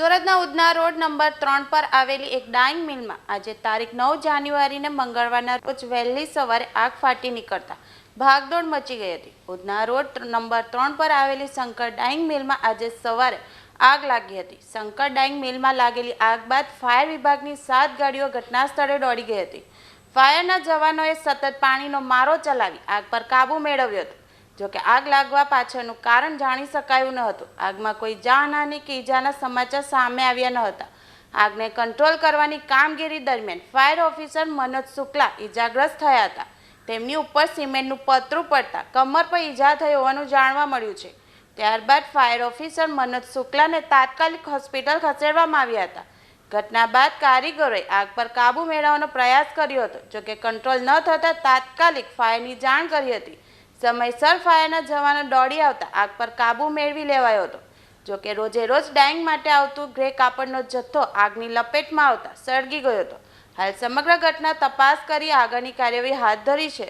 સુરતના Udhna road number 3 પર આવેલી એક ડાઇંગ મિલમાં આજે તારીખ 9 જાન્યુઆરીને મંગળવારના રોજ વહેલી સવારે આગ ફાટી નીકળતા ભાગદોડ મચી ગઈ હતી। ઉધના રોડ નંબર 3 પર આવેલી શંકર ડાઇંગ મિલમાં આજે સવારે આગ લાગી હતી। શંકર ડાઇંગ મિલમાં લાગેલી આગ બાદ ફાયર વિભાગની 7 ગાડીઓ ઘટના સ્થળે દોડી ગઈ હતી। ફાયરના જવાનોએ સતત પાણીનો મારો ચલાવી આગ પર કાબૂ મેળવ્યો હતો। જો કે આગ લાગવા પાછળનું કારણ જાણી શકાયું ન હતું। આગમાં કોઈ જાનહાનિ કે ઈજાના સમાચાર સામે આવ્યા ન હતા। આગને કંટ્રોલ કરવાની કામગીરી દરમિયાન ફાયર ઓફિસર મનોજ શુક્લા ઈજાગ્રસ્ત થયા હતા। તેમની ઉપર સિમેન્ટનું પતરું પડતા કમર પર ઈજા થઈ હોવાનું જાણવા મળ્યું છે। ત્યારબાદ ફાયર ઓફિસર મનોજ શુક્લાને તાત્કાલિક હોસ્પિટલ ખસેડવામાં આવ્યા હતા। ઘટના બાદ કારીગરોએ આગ પર કાબૂ મેળવવાનો પ્રયાસ કર્યો હતો। જો કે કંટ્રોલ ન થતાં તાત્કાલિક ફાયરની જાણ કરી હતી। સમયસર ફાયરના જવાનો દોડી આવતા આગ પર કાબૂ મેળવી લેવાયો હતો। જો કે રોજે રોજ ડાઇંગ માટે આવતું ગ્રે કાપડનો જથ્થો આગની લપેટમાં આવતા સળગી ગયો હતો। હાલ સમગ્ર ઘટના તપાસ કરી આગળની કાર્યવાહી હાથ ધરી છે।